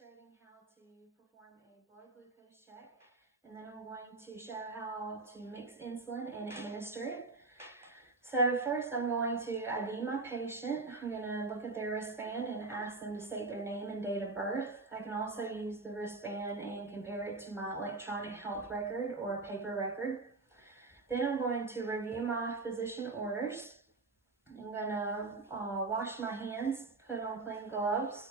demonstrating how to perform a blood glucose check, and then I'm going to show how to mix insulin and administer it. So first I'm going to ID my patient. I'm going to look at their wristband and ask them to state their name and date of birth. I can also use the wristband and compare it to my electronic health record or a paper record. Then I'm going to review my physician orders. I'm going to wash my hands, put on clean gloves.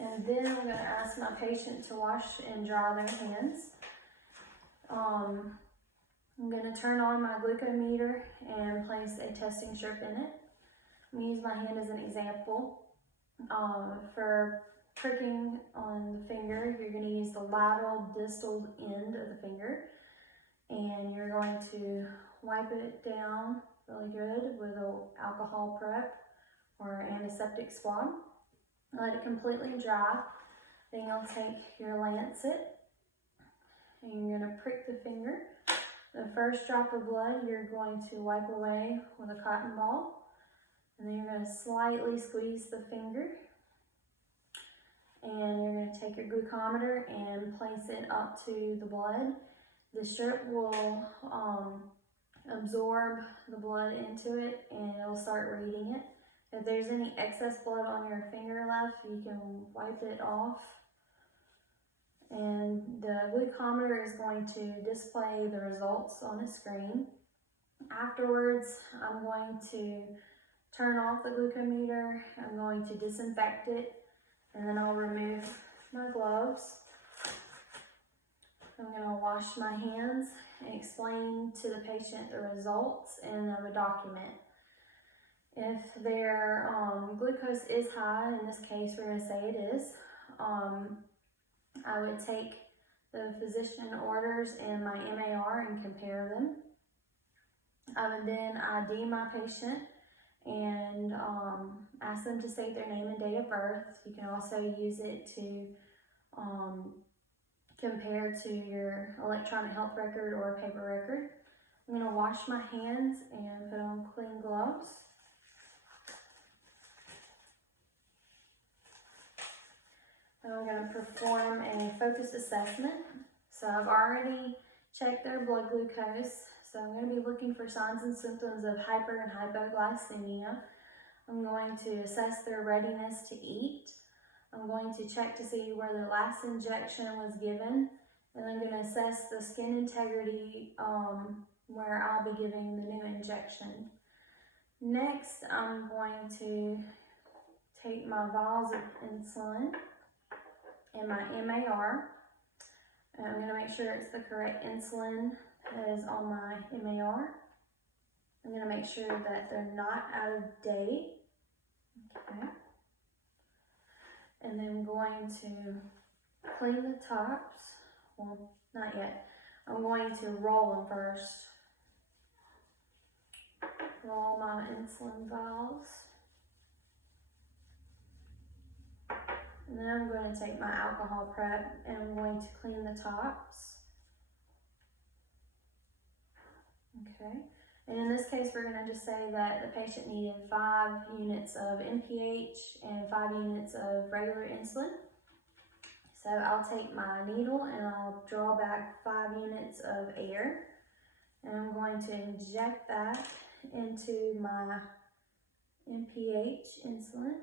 And then I'm going to ask my patient to wash and dry their hands. I'm going to turn on my glucometer and place a testing strip in it. I'm going to use my hand as an example. For pricking on the finger, you're going to use the lateral distal end of the finger, and you're going to wipe it down really good with an alcohol prep or antiseptic swab. Let it completely dry. Then you'll take your lancet and you're going to prick the finger. The first drop of blood you're going to wipe away with a cotton ball, and then you're going to slightly squeeze the finger, and you're going to take your glucometer and place it up to the blood. The strip will absorb the blood into it, and it'll start reading it. If there's any excess blood on your finger left, you can wipe it off. And the glucometer is going to display the results on the screen. Afterwards, I'm going to turn off the glucometer. I'm going to disinfect it, and then I'll remove my gloves. I'm going to wash my hands and explain to the patient the results in a document. If their glucose is high, in this case we're going to say it is, I would take the physician orders and my MAR and compare them. I would then ID my patient and ask them to state their name and date of birth. You can also use it to compare to your electronic health record or a paper record. I'm going to wash my hands and put on clean gloves. I'm going to perform a focused assessment. So I've already checked their blood glucose. So I'm going to be looking for signs and symptoms of hyper and hypoglycemia. I'm going to assess their readiness to eat. I'm going to check to see where their last injection was given. And I'm going to assess the skin integrity where I'll be giving the new injection. Next, I'm going to take my vials of insulin and my MAR. And I'm going to make sure it's the correct insulin that is on my MAR. I'm going to make sure that they're not out of date. Okay. And then I'm going to clean the tops. Well, not yet. I'm going to roll them first. Roll my insulin vials. And then I'm going to take my alcohol prep and I'm going to clean the tops. Okay. And in this case, we're going to just say that the patient needed 5 units of NPH and 5 units of regular insulin. So I'll take my needle and I'll draw back 5 units of air. And I'm going to inject that into my NPH insulin.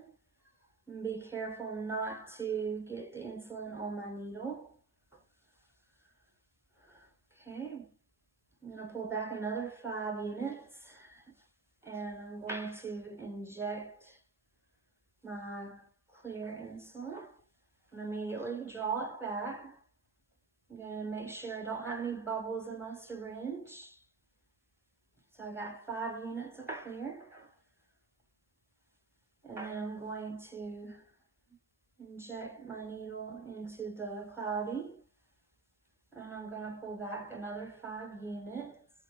And be careful not to get the insulin on my needle. Okay. I'm going to pull back another 5 units, and I'm going to inject my clear insulin and immediately draw it back. I'm going to make sure I don't have any bubbles in my syringe. So I got 5 units of clear. And then I'm going to inject my needle into the cloudy. And I'm going to pull back another 5 units,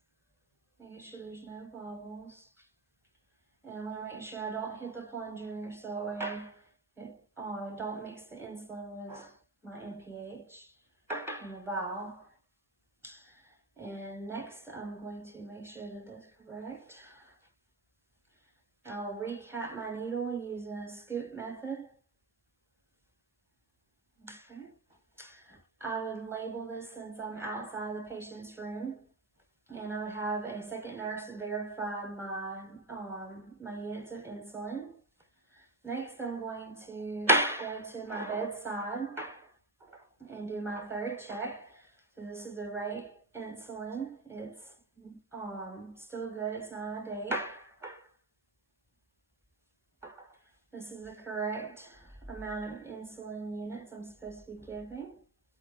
making sure there's no bubbles. And I'm going to make sure I don't hit the plunger so I don't mix the insulin with my NPH in the vial. And next I'm going to make sure that that's correct. I'll recap my needle using a scoop method. Okay. I would label this since I'm outside the patient's room, and I would have a second nurse verify my units of insulin. Next, I'm going to go to my bedside and do my third check. So this is the right insulin. It's still good, it's not out of date. This is the correct amount of insulin units I'm supposed to be giving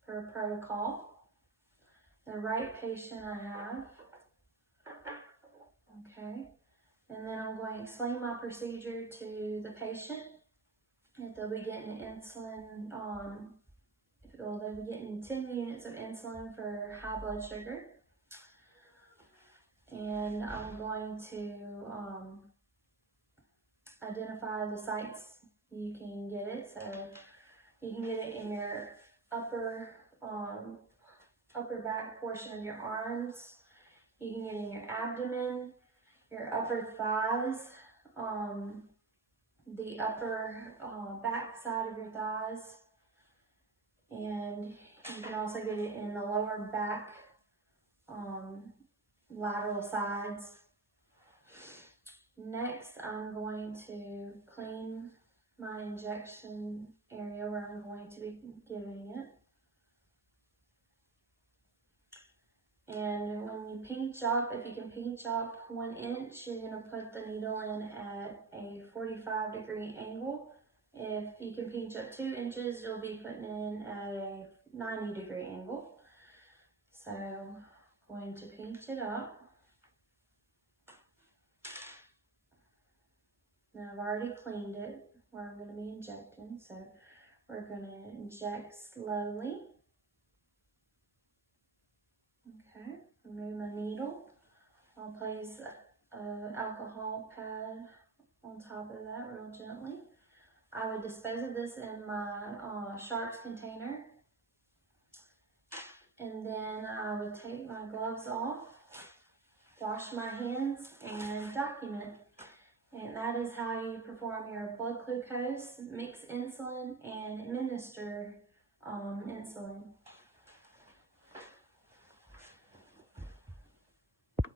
per protocol. The right patient I have. Okay. And then I'm going to explain my procedure to the patient. If they'll be getting insulin, they'll be getting 10 units of insulin for high blood sugar. And I'm going to identify the sites you can get it. So you can get it in your upper back portion of your arms. You can get it in your abdomen, your upper thighs, the upper back side of your thighs, and you can also get it in the lower back lateral sides. Next, I'm going to clean my injection area where I'm going to be giving it. And when you pinch up, if you can pinch up 1 inch, you're going to put the needle in at a 45-degree angle. If you can pinch up 2 inches, you'll be putting in at a 90-degree angle. So I'm going to pinch it up. Now I've already cleaned it where I'm going to be injecting, so we're going to inject slowly. Okay, remove my needle. I'll place an alcohol pad on top of that real gently. I would dispose of this in my sharps container. And then I would take my gloves off, wash my hands, and document. And that is how you perform your blood glucose, mix insulin, and administer insulin.